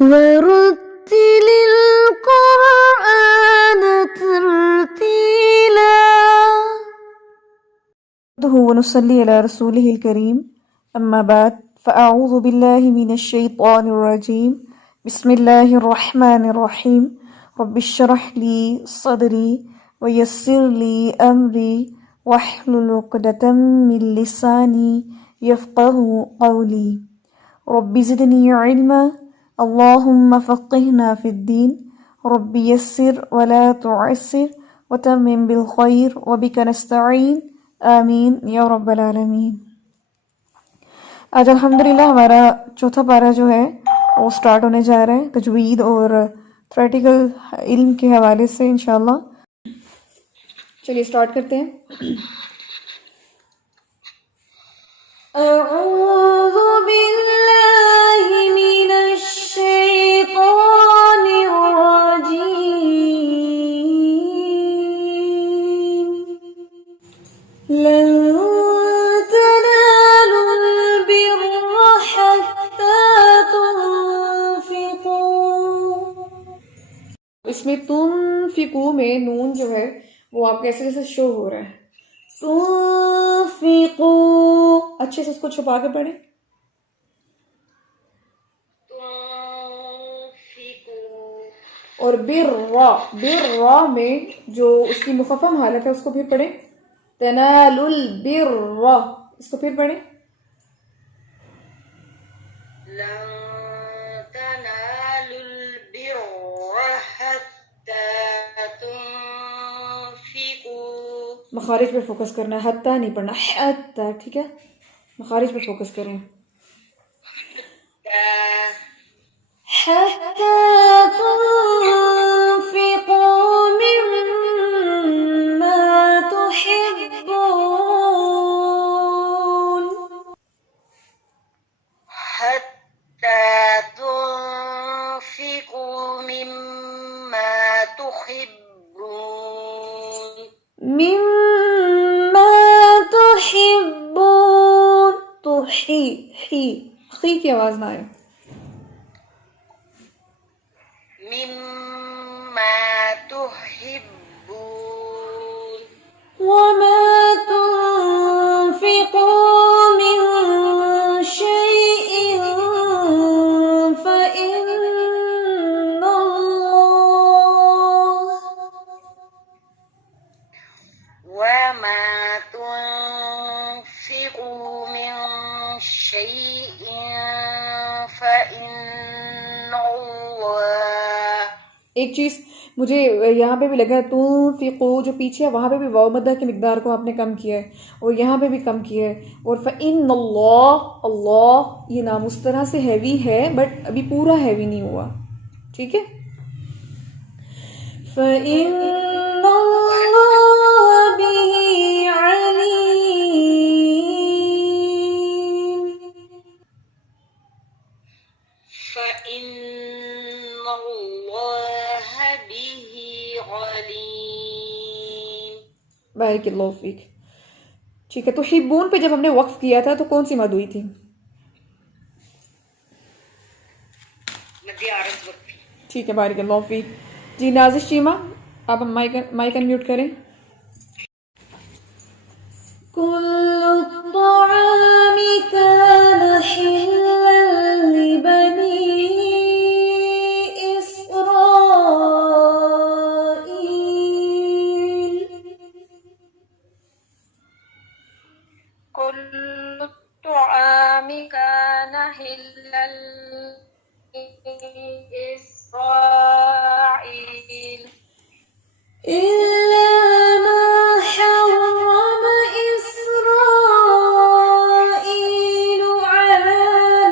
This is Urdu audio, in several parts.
ورتل القرآن ترتيلا. ونصلي على رسوله الكريم. أما بعد فأعوذ بالله من الشيطان الرجيم. بسم الله الرحمن الرحيم. رب اشرح لي صدري ويسر لي أمري واحلل عقدة من لساني يفقه قولي. رب زدني علما اللهم فقهنا في الدين. رب يسر ولا تعسر وتمم بالخير وبك نستعين آمین یا رب العالمین. آج الحمدللہ ہمارا چوتھا پارہ جو ہے وہ سٹارٹ ہونے جا رہا ہے تجوید اور تھریٹیکل علم کے حوالے سے انشاءاللہ. چلیے سٹارٹ کرتے ہیں. اعوذ باللہ من الشیطان الرجیم. لن تنالوا البر حتى تنفقوا. اس میں تنفقوا میں نون جو ہے وہ آپ کیسے جیسے شو ہو رہا ہے. تنفقوا اچھے سے اس کو چھپا کے پڑھیں. اور بر میں جو اس کی مخفف حالت ہے اس کو پھر پڑھیں. تنالوا البر اس کو پھر پڑھیں. لن تنالوا البر حتى تنفقوا. مخارج پہ فوکس کرنا ہے، حتی نہیں پڑھنا، حتی. ٹھیک ہے، مخارج پہ فوکس کریں. حتى تنفقوا مما تحبون. حتى تنفقوا مما تحبون. مما تحبون. تو ہی کی آواز نہ آئے. مما تحبون. وما تنفقوا من شيء فإن الله. وما تنفقوا من شيء فإن الله. ایک چیز مجھے یہاں پہ بھی لگا ہے، تنفقوا جو پیچھے ہے وہاں پہ بھی واو مدہ کی مقدار کو آپ نے کم کیا ہے اور یہاں پہ بھی کم کیا ہے. اور فإن اللہ، اللہ یہ نام اس طرح سے ہیوی ہے بٹ ابھی پورا ہیوی نہیں ہوا. ٹھیک ہے. فإن اللہ بہ علیم. فإن الله به عليم. بارک اللہ فیک. ٹھیک ہے. تو تحبون پہ جب ہم نے وقف کیا تھا تو کون سی مد ہوئی تھی؟ مدی عارض وقت. ٹھیک ہے، بارک اللہ فیک. جی نازش چیمہ آپ مائک انمیوٹ کریں. كل الطعام كان حلا لبني إسرائيل. كل الطعام كان حلا لإسرائيل إلا ما حرم إسرائيل على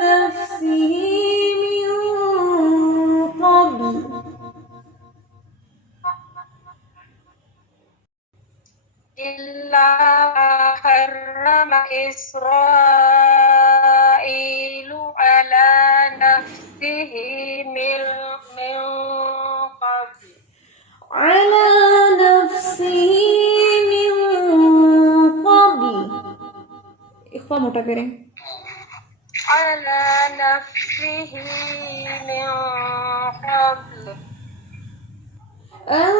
نفسه من قبل. إلا ما حرم إسرائيل على نفسه من قبل. على نفسه من قبل. اخفا موٹا کریں. على نفسه من قبل أن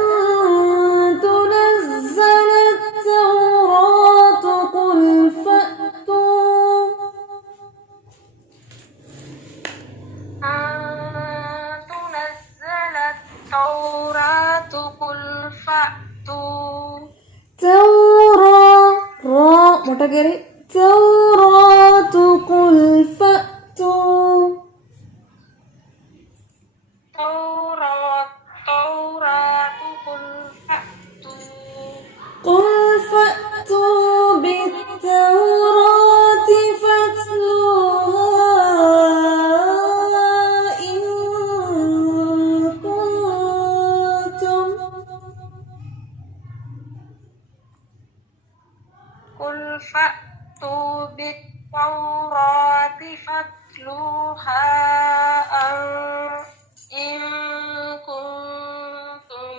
تنزل التوراة قل فأتوا أن تنزل التوراة قل فأتوا را موٹا کرے توراة قل فأتوا توراة قل فأتوا بالتوراة فاتلوها إن كنتم قل فأتوا بالتوراة فاتلوها إن كنتم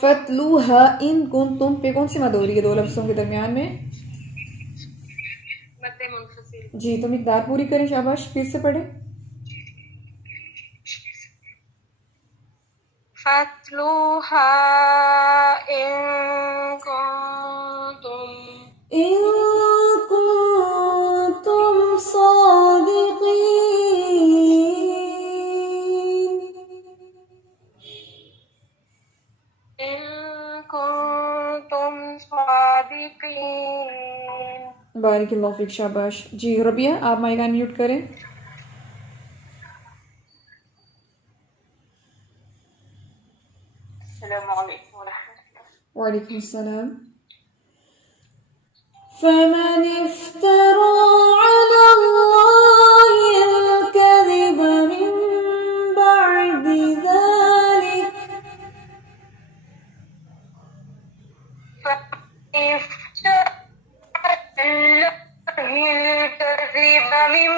فتلوها إن كنتم پہ کون سی مد ہو رہی ہے دو لفظوں کے درمیان میں؟ مد منفصل. جی تو مقدار پوری کریں. شاباش. پھر سے پڑھیں. فَاتْلُوهَا إِن كنتم صادقين. إن كنتم صادقين. بارک اللہ فیک. شاباش. جی ربیہ آپ مائک ان میوٹ کریں. السلام علیکم ورحمۃ اللہ. وعلیکم السلام. فمن افترى على الله الكذب من بعد ذلك الكذب من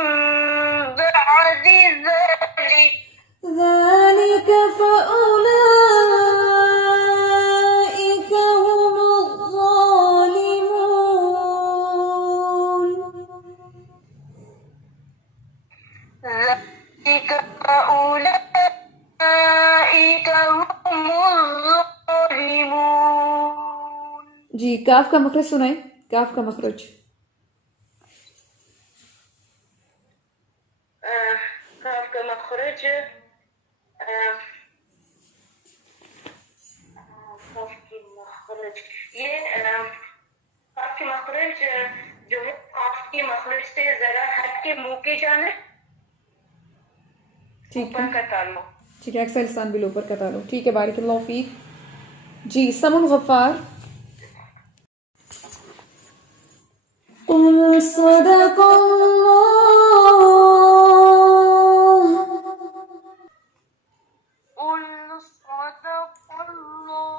بعد ذلك فأولئك هم الظالمون. ذلك فأولئك هم الظالمون. جی کاف کا مخرج سنائیں. کاف کا مخرج. کاف کا مخرج یہ کاف کی مخرج جو ہے کاف کی مخرج سے ذرا ہٹ کے منہ کی جانب اوپر کا تعلق. ٹھیک ہے. ایکسل لسان بل اوپر کا تعلق. ٹھیک ہے. بارک اللہ فیک. جی سمن غفار. قل صدق اللہ. قل صدق اللہ.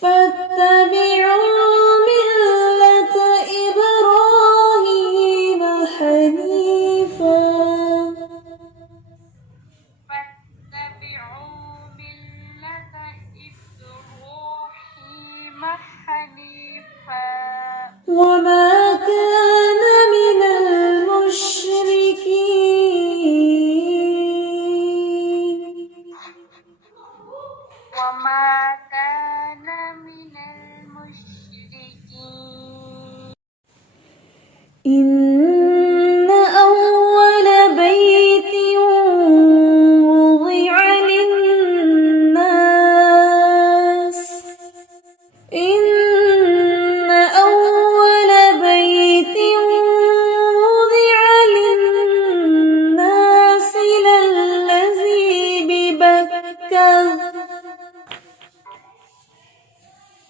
فاتبعوا ملة إبراهيم حنيفا. فاتبعوا ملة إبراهيم حنيفا وما كان من المشركين. وما كان من المشركين. إن أول بيت وضع للناس إن أول بيت وضع للناس للذي ببكة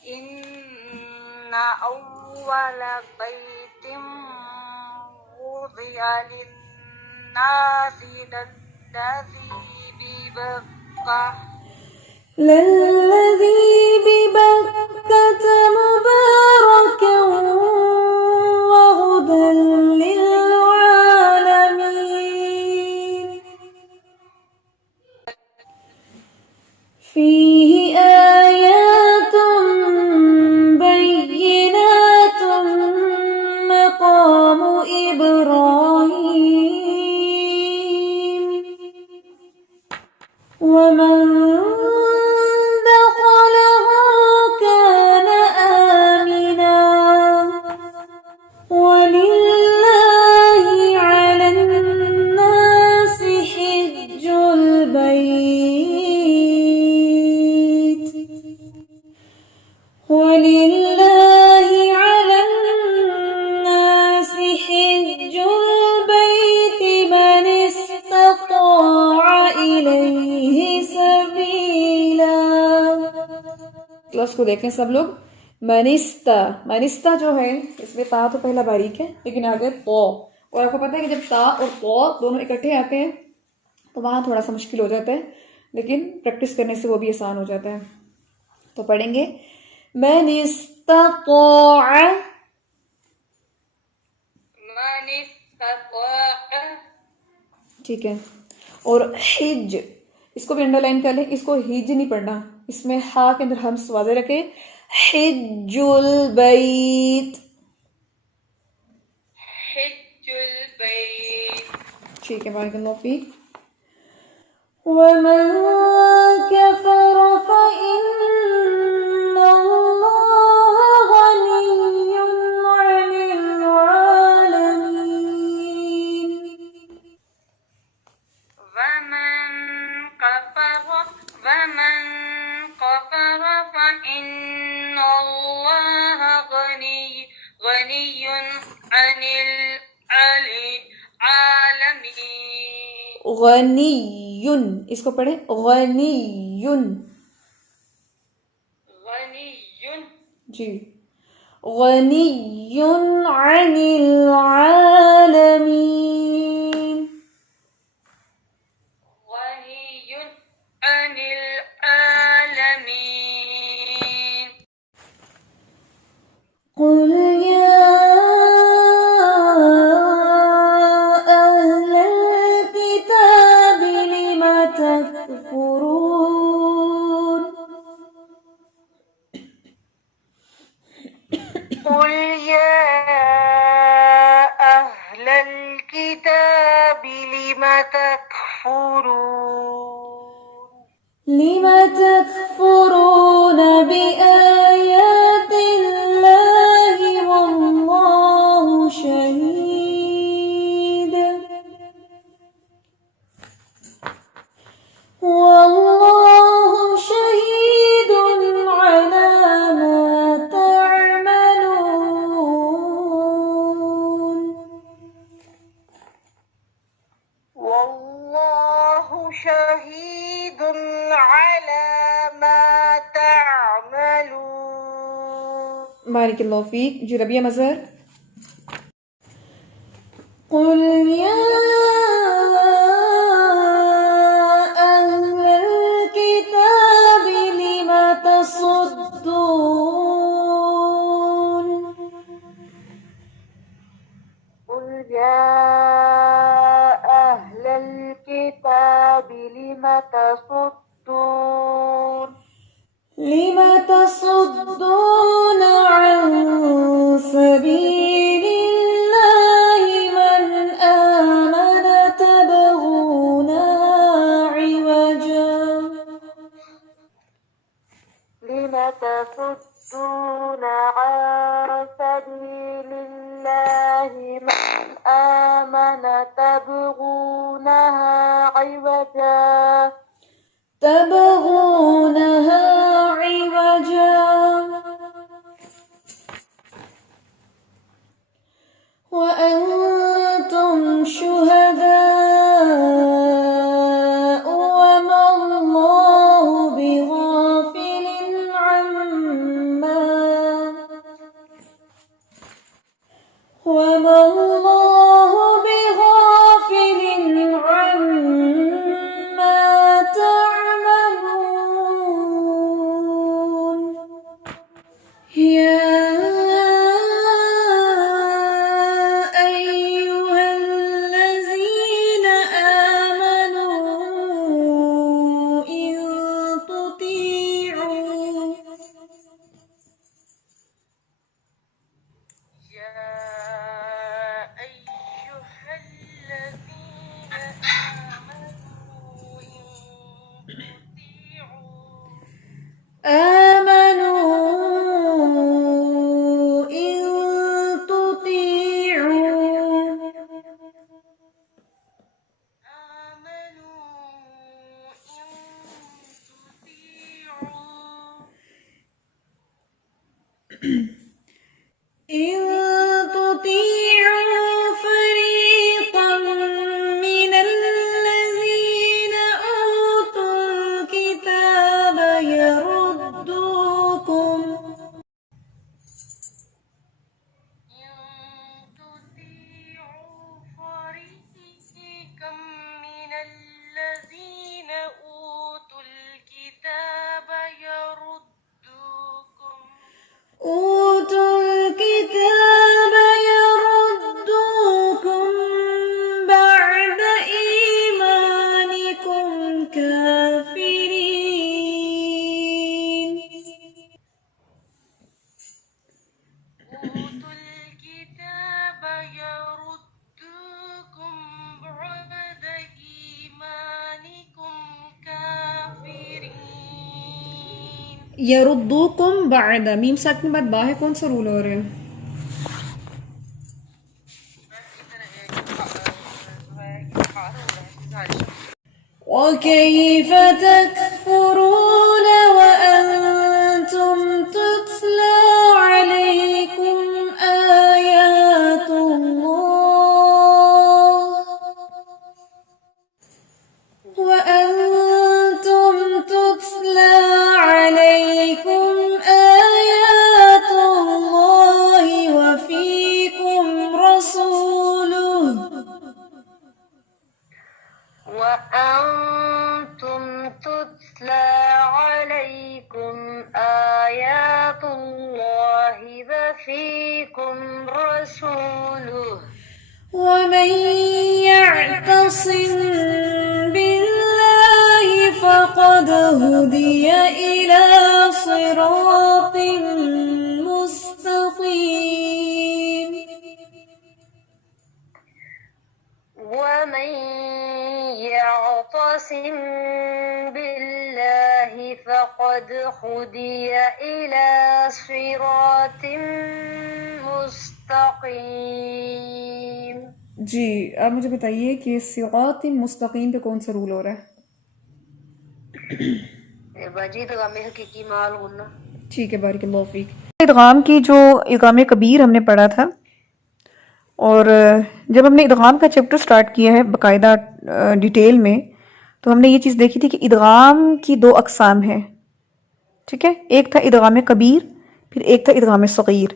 إن أول بيت وضع للناس للذي ببكة مباركا وهدى للعالمين. لفظ کو دیکھیں سب لوگ. منستا، منستا جو ہے اس میں تا تو پہلا باریک ہے لیکن آگے تو، اور آپ کو پتہ ہے کہ جب تا اور تو دونوں اکٹھے آتے ہیں تو وہاں تھوڑا سا مشکل ہو جاتا ہے، لیکن پریکٹس کرنے سے وہ بھی آسان ہو جاتا ہے. تو پڑھیں گے من استطاع، من استطاع. ٹھیک ہے. اور حج، اس کو بھی انڈر لائن کر لیں، اس کو حج نہیں پڑھنا، اس میں ہا کے اندر ہمس واضح رکھے. حج البیت، حج البيت. ٹھیک ہے. بارک اللہ فیک. ومن كفر فإن الله غني عن العالمين. ومن كفر فإن الله غني عن العالمين. غنی، اس کو پڑھیں غنی، غني جی غنی عن العالمین. غني عن العالمين. قل يا أهل الكتاب لم تكفرون. قل يا أهل الكتاب لم تكفرون بآيات الله والله شهيد على ما تعملون. والله شهيد على ما تعملون. بارک اللہ فیک. جی ربیہ مظہر. قل يا أهل الكتاب لم تصدون. قل يا أهل الكتاب لم تصدون عن سبيل الله من آمن تبغونها عوجا. لم تصدون عن سبيل الله من آمن تبغونها عوجا وأنتم شهداء وما الله بغافل عما تعملون. يا أيها الذين آمنوا إن تطيعوا فريقا من الذين أوتوا الكتاب يردوكم یردوکم بعد، میم ساکن کے بعد با ہے، کون سا رول ہو رہا ہے؟ وَكَيْفَ تَكْفُرُونَ وَأَنْتُمْ تُتْلَى عَلَيْكُمْ آيَاتُ اللَّهِ وَأَنْتُمْ تُتْلَى عَلَيْكُمْ آيَاتُ اللَّهِ وَفِيكُمْ رَسُولُهُ وأنتم تتلى عليكم آيات الله وفيكم رسوله ومن يعتصم بالله فقد هدي إلى صراط مستقيم. ومن يعتصم بالله فقد هدي إلى صراط مستقيم. جی آپ مجھے بتائیے کہ صراط مستقیم پہ کون سا رول ہو رہا ہے؟ باجی ادغام حقیقی مال غنہ. ٹھیک ہے، بارک اللہ فیک. ادغام کی جو ادغام کبیر ہم نے پڑھا تھا، اور جب ہم نے ادغام کا چیپٹر سٹارٹ کیا ہے باقاعدہ ڈیٹیل میں، تو ہم نے یہ چیز دیکھی تھی کہ ادغام کی دو اقسام ہیں. ٹھیک ہے، ایک تھا ادغام کبیر، پھر ایک تھا ادغام صغیر.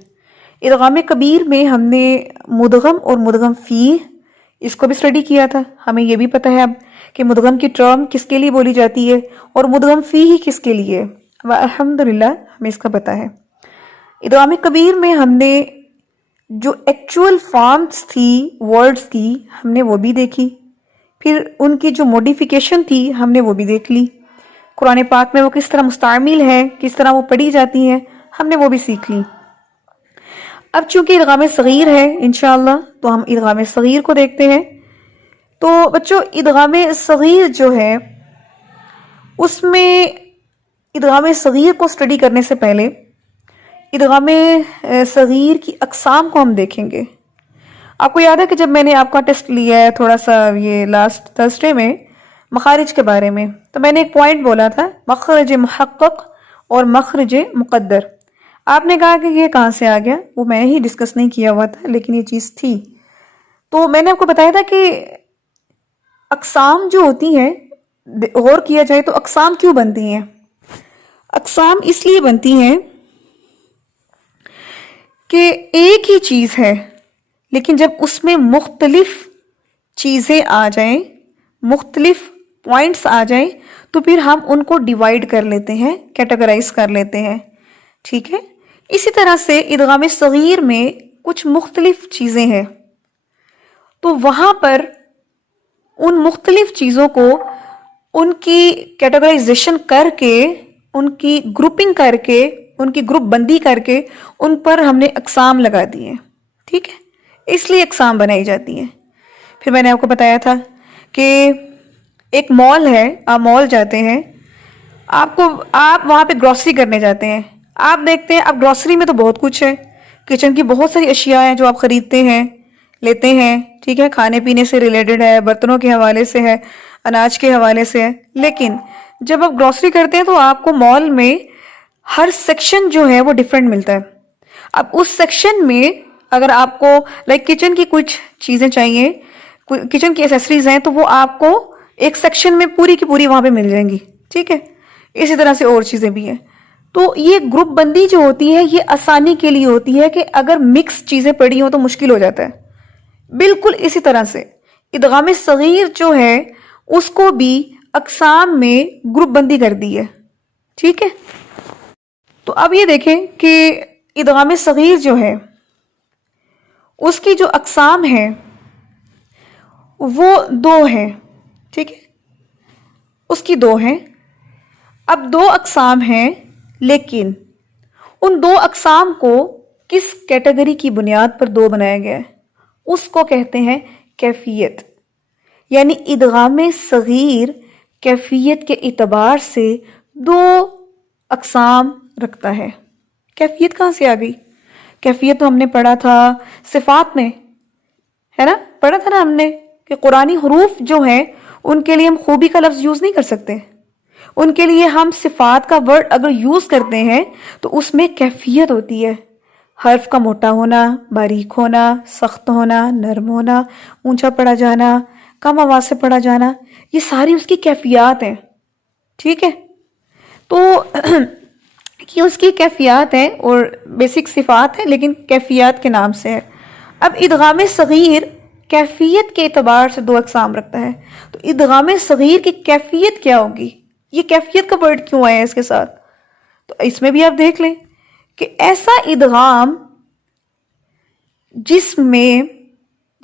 ادغام کبیر میں ہم نے مدغم اور مدغم فیہ اس کو بھی اسٹڈی کیا تھا. ہمیں یہ بھی پتہ ہے اب کہ مدغم کی ٹرم کس کے لیے بولی جاتی ہے اور مدغم فیہ کس کے لیے. الحمدللہ ہمیں اس کا پتہ ہے. ادغام کبیر میں ہم نے جو ایکچول فارمز تھی ورڈز کی ہم نے وہ بھی دیکھی، پھر ان کی جو موڈیفیکیشن تھی ہم نے وہ بھی دیکھ لی. قرآن پاک میں وہ کس طرح مستعمل ہے، کس طرح وہ پڑھی جاتی ہیں، ہم نے وہ بھی سیکھ لی. اب چونکہ ادغام صغیر ہے انشاءاللہ تو ہم ادغام صغیر کو دیکھتے ہیں. تو بچوں ادغام صغیر جو ہے اس میں ادغام صغیر کو اسٹڈی کرنے سے پہلے ادغام صغیر کی اقسام کو ہم دیکھیں گے. آپ کو یاد ہے کہ جب میں نے آپ کا ٹیسٹ لیا ہے تھوڑا سا یہ لاسٹ تھرسڈے میں مخارج کے بارے میں، تو میں نے ایک پوائنٹ بولا تھا مخرج محقق اور مخرج مقدر. آپ نے کہا کہ یہ کہاں سے آ گیا، وہ میں نے ہی ڈسکس نہیں کیا ہوا تھا لیکن یہ چیز تھی. تو میں نے آپ کو بتایا تھا کہ اقسام جو ہوتی ہیں غور کیا جائے تو اقسام کیوں بنتی ہیں. اقسام اس لیے بنتی ہیں کہ ایک ہی چیز ہے لیکن جب اس میں مختلف چیزیں آ جائیں، مختلف پوائنٹس آ جائیں، تو پھر ہم ان کو ڈیوائیڈ کر لیتے ہیں، کیٹیگرائز کر لیتے ہیں. ٹھیک ہے، اسی طرح سے ادغام صغیر میں کچھ مختلف چیزیں ہیں، تو وہاں پر ان مختلف چیزوں کو ان کی کیٹیگرائزیشن کر کے، ان کی گروپنگ کر کے، ان کی گروپ بندی کر کے ان پر ہم نے اقسام لگا دی ہیں. ٹھیک ہے، اس لیے اقسام بنائی جاتی ہیں. پھر میں نے آپ کو بتایا تھا کہ ایک مال ہے، آپ مال جاتے ہیں، آپ وہاں پہ گروسری کرنے جاتے ہیں، آپ دیکھتے ہیں اب گروسری میں تو بہت کچھ ہے، کچن کی بہت ساری اشیاء ہیں جو آپ خریدتے ہیں، لیتے ہیں. ٹھیک ہے، کھانے پینے سے ریلیٹڈ ہے، برتنوں کے حوالے سے ہے، اناج کے حوالے سے ہے. لیکن جب آپ گروسری کرتے ہیں تو آپ کو مال میں ہر سیکشن جو ہے وہ ڈیفرنٹ ملتا ہے. اب اس سیکشن میں اگر آپ کو کچن کی کچھ چیزیں چاہیے، کچن کی ایسیسریز ہیں، تو وہ آپ کو ایک سیکشن میں پوری کی پوری وہاں پہ مل جائیں گی. ٹھیک ہے، اسی طرح سے اور چیزیں بھی ہیں. تو یہ گروپ بندی جو ہوتی ہے یہ آسانی کے لیے ہوتی ہے کہ اگر مکس چیزیں پڑی ہوں تو مشکل ہو جاتا ہے. بالکل اسی طرح سے ادغام صغیر جو ہے اس کو بھی اقسام میں گروپ بندی کر دی ہے. ٹھیک ہے، تو اب یہ دیکھیں کہ ادغام صغیر جو ہے اس کی جو اقسام ہیں وہ دو ہیں. ٹھیک ہے، اس کی دو ہیں. اب دو اقسام ہیں لیکن ان دو اقسام کو کس کیٹیگری کی بنیاد پر دو بنایا گیا ہے، اس کو کہتے ہیں کیفیت. یعنی ادغام صغیر کیفیت کے اعتبار سے دو اقسام رکھتا ہے۔ کیفیت کہاں سے آ گئی؟ کیفیت تو ہم نے پڑھا تھا صفات میں، ہے نا، پڑھا تھا نا ہم نے کہ قرآنی حروف جو ہیں ان کے لیے ہم خوبی کا لفظ یوز نہیں کر سکتے، ان کے لیے ہم صفات کا ورڈ اگر یوز کرتے ہیں تو اس میں کیفیت ہوتی ہے، حرف کا موٹا ہونا، باریک ہونا، سخت ہونا، نرم ہونا، اونچا پڑھا جانا، کم آواز سے پڑھا جانا، یہ ساری اس کی کیفیات ہیں، ٹھیک ہے؟ تو یہ اس کی کیفیات ہیں اور بیسک صفات ہیں لیکن کیفیات کے نام سے ہے۔ اب ادغام صغیر کیفیت کے اعتبار سے دو اقسام رکھتا ہے، تو ادغام صغیر کی کیفیت کیا ہوگی؟ یہ کیفیت کا ورڈ کیوں آیا ہے اس کے ساتھ؟ تو اس میں بھی آپ دیکھ لیں کہ ایسا ادغام جس میں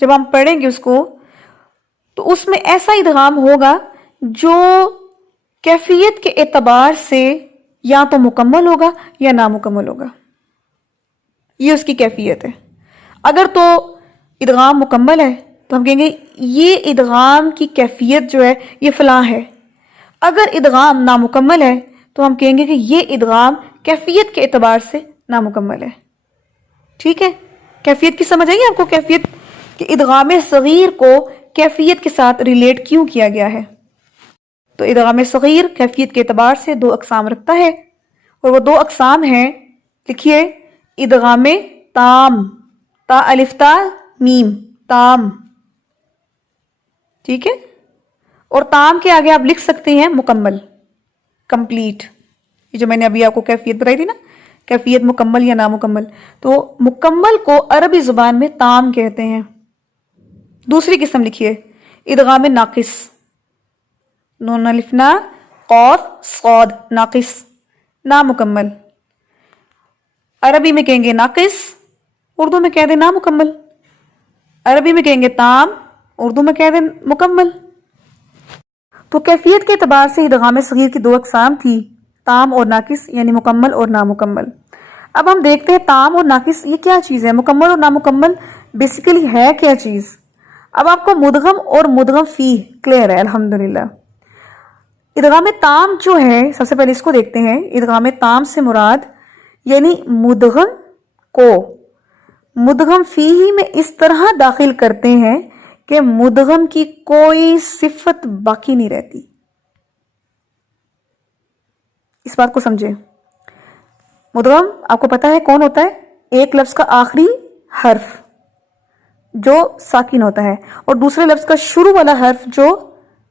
جب ہم پڑھیں گے اس کو تو اس میں ایسا ادغام ہوگا جو کیفیت کے اعتبار سے یا تو مکمل ہوگا یا نامکمل ہوگا، یہ اس کی کیفیت ہے۔ اگر تو ادغام مکمل ہے تو ہم کہیں گے یہ ادغام کی کیفیت جو ہے یہ فلاں ہے، اگر ادغام نامکمل ہے تو ہم کہیں گے کہ یہ ادغام کیفیت کے اعتبار سے نامکمل ہے، ٹھیک ہے؟ کیفیت کی سمجھ آئی آپ کو؟ کیفیت کہ ادغام صغیر کو کیفیت کے ساتھ ریلیٹ کیوں کیا گیا ہے؟ تو ادغام صغیر کیفیت کے اعتبار سے دو اقسام رکھتا ہے اور وہ دو اقسام ہیں، لکھیے، ادغام تام، تا الف تا میم، تام، ٹھیک ہے؟ اور تام کے آگے آپ لکھ سکتے ہیں مکمل، کمپلیٹ، یہ جو میں نے ابھی آپ کو کیفیت بتائی تھی نا، کیفیت مکمل یا نامکمل، تو مکمل کو عربی زبان میں تام کہتے ہیں۔ دوسری قسم لکھیے، ادغام ناقص، نون الف نا قاف صاد، ناقص، نامکمل، عربی میں کہیں گے ناقص، اردو میں کہہ دیں نامکمل، عربی میں کہیں گے تام، اردو میں کہہ دیں مکمل۔ تو کیفیت کے اعتبار سے ادغام صغیر کی دو اقسام تھی، تام اور ناقص، یعنی مکمل اور نامکمل۔ اب ہم دیکھتے ہیں تام اور ناقص یہ کیا چیز ہے، مکمل اور نامکمل بیسیکلی ہے کیا چیز۔ اب آپ کو مدغم اور مدغم فی کلیئر ہے الحمدللہ۔ ادغام تام جو ہے، سب سے پہلے اس کو دیکھتے ہیں، ادغام تام سے مراد یعنی مدغم کو مدغم فی ہی میں اس طرح داخل کرتے ہیں کہ مدغم کی کوئی صفت باقی نہیں رہتی۔ اس بات کو سمجھیں، مدغم آپ کو پتا ہے کون ہوتا ہے؟ ایک لفظ کا آخری حرف جو ساکن ہوتا ہے اور دوسرے لفظ کا شروع والا حرف جو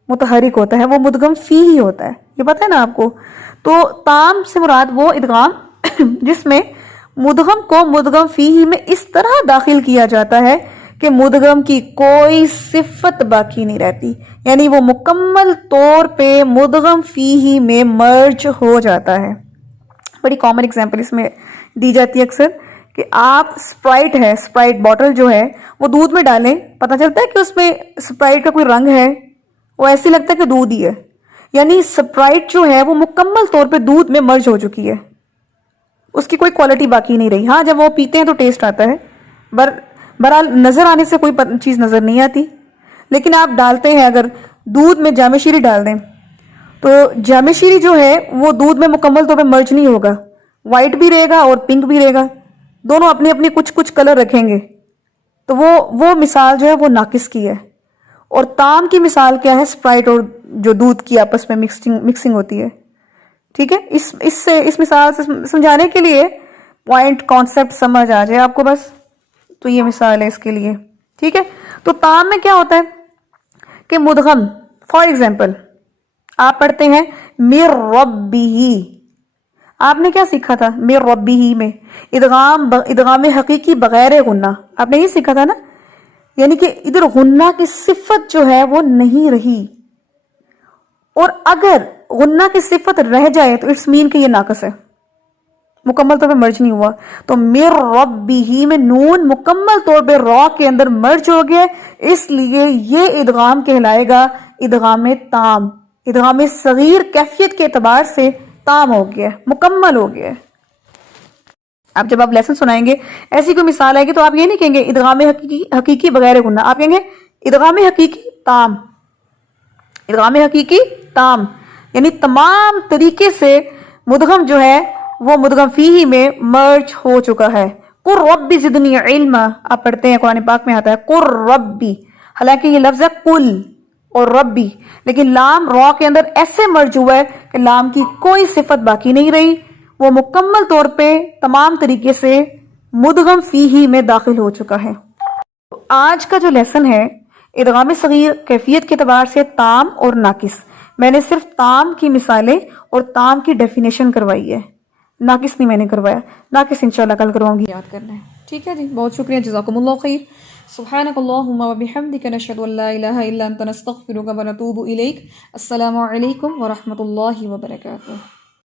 متحرک ہوتا ہے، وہ مدغم فی ہی ہوتا ہے، یہ پتا ہے نا آپ کو؟ تو تام سے مراد وہ ادغام جس میں مدغم کو مدغم فی ہی میں اس طرح داخل کیا جاتا ہے کہ مدغم کی کوئی صفت باقی نہیں رہتی، یعنی وہ مکمل طور پہ مدغم فی ہی میں مرج ہو جاتا ہے۔ بڑی کامن ایگزامپل اس میں دی جاتی ہے اکثر کہ آپ سپرائٹ ہے، سپرائٹ بوٹل جو ہے وہ دودھ میں ڈالیں، پتہ چلتا ہے کہ اس میں سپرائٹ کا کوئی رنگ ہے، وہ ایسی لگتا ہے کہ دودھ ہی ہے، یعنی سپرائٹ جو ہے وہ مکمل طور پہ دودھ میں مرج ہو چکی ہے، اس کی کوئی کوالٹی باقی نہیں رہی۔ ہاں جب وہ پیتے ہیں تو ٹیسٹ آتا ہے، بہرحال نظر آنے سے کوئی چیز نظر نہیں آتی، لیکن آپ ڈالتے ہیں اگر دودھ میں جامع شیری ڈال دیں تو جامع شیری جو ہے وہ دودھ میں مکمل طور پہ مرج نہیں ہوگا، وائٹ بھی رہے گا اور پنک بھی رہے گا، دونوں اپنے اپنے کچھ کلر رکھیں گے، تو وہ مثال جو ہے وہ ناقص کی ہے۔ اور تام کی مثال کیا ہے؟ سپرائٹ اور جو دودھ کی آپس میں مکسنگ ہوتی ہے، ٹھیک ہے؟ اس مثال سے سمجھانے کے لیے پوائنٹ کانسیپٹ سمجھ آ جائے آپ کو بس، تو یہ مثال ہے اس کے لیے، ٹھیک ہے؟ تو تام میں کیا ہوتا ہے کہ مدغم، فار ایگزامپل آپ پڑھتے ہیں مِن رَبِّهِ، آپ نے کیا سیکھا تھا؟ مِن رَبِّهِ میں ادغام حقیقی بغیر غنہ، آپ نے یہ سیکھا تھا نا، یعنی کہ ادھر غنہ کی صفت جو ہے وہ نہیں رہی، اور اگر غنہ کی صفت رہ جائے تو اٹس مین کہ یہ ناقص ہے، مکمل طور پہ مرج نہیں ہوا۔ تو مِن رَبِّهِ میں نون مکمل طور پہ را کے اندر مرج ہو گیا، اس لیے یہ ادغام کہلائے گا ادغام تام، ادغام صغیر کیفیت کے اعتبار سے تام ہو گیا، مکمل ہو گیا۔ اب جب آپ لیسن سنائیں گے ایسی کوئی مثال آئے گی تو آپ یہ نہیں کہیں گے ادغام حقیقی بغیر غنہ، آپ کہیں گے ادغام حقیقی تام، ادغام حقیقی تام، یعنی تمام طریقے سے مدغم جو ہے وہ مدغم فیہ میں مرج ہو چکا ہے. قُل رَبِّ زِدْنِی عِلْمًا آپ پڑھتے ہیں قرآن پاک میں آتا ہے قُل رَبِّ، حالانکہ یہ لفظ ہے قُل اور ربی، لیکن لام را کے اندر ایسے مرج ہوا ہے کہ لام کی کوئی صفت باقی نہیں رہی، وہ مکمل طور پہ تمام طریقے سے مدغم فیہ میں داخل ہو چکا ہے. آج کا جو لیسن ہے ادغام صغیر کیفیت کے اعتبار سے تام اور ناقص. میں نے صرف تام کی مثالیں اور تام کی ڈیفینیشن کروائی ہے، ناقص نہیں میں نے کروایا. ناقص انشاءاللہ کل کرواؤں گی، یاد کرنا ہے. ٹھیک ہے جی، بہت شکریہ، جزاکم اللہ خیر. سبحانک اللہم وبحمدک نشہد ان لا الہ الا انت نستغفرک ونتوب الیک. السلام علیکم ورحمۃ اللہ وبرکاتہ.